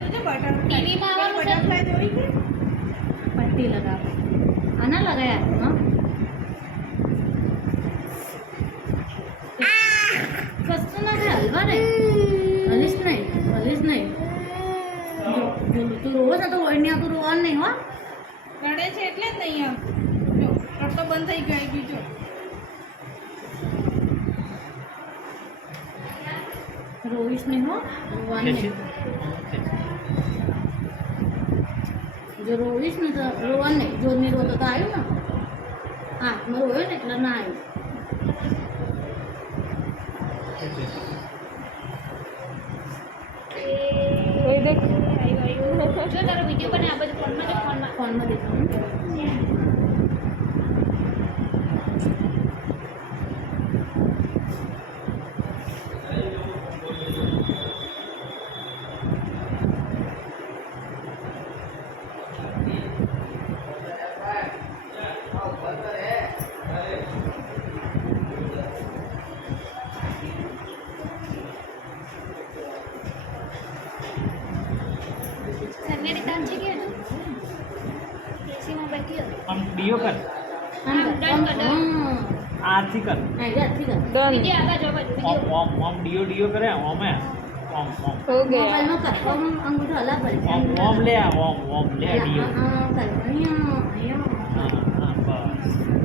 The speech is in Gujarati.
ટીવીમાં આવવાનું છે બટરફ્લાય જોઈ છે? પટ્ટી લગાવે આના લગાયા હા કશું ના થાય હલવા ને હલીશ નહીં જો તું રોવો ને તો અહીંયા તું રોવાનું નહીં હો રડે છે એટલે જ નહીં આમ જો રડતો બંધ થઈ ગયો બીજો રોઈશ નહીં હો રોવાનું નહીં જો રોઈશ ને તો રોવાનું નહીં જો નહીં રોતો તો આવ્યું ને હા મેં રોયો ને એટલે ના આવ્યું કોઈ દેખ જો તારો વિડીયો બને આ બધું ફોનમાં દેખાવું સંજ્ઞાની તાન છે કે એસીમાં બેઠી હતી આમ ડીઓ કર આરથી કર ડન વિડીયો આગળ જો વિડીયો ઓમ ઓમ ડીઓ કરે ઓમ હે ઓમ ઓમ હો ગયા મોબાઈલમાં કર ઓમ અંગૂઠો હલા પડે ઓમ લે ઓમ લે ડીઓ હા અહીંયા હા હા બસ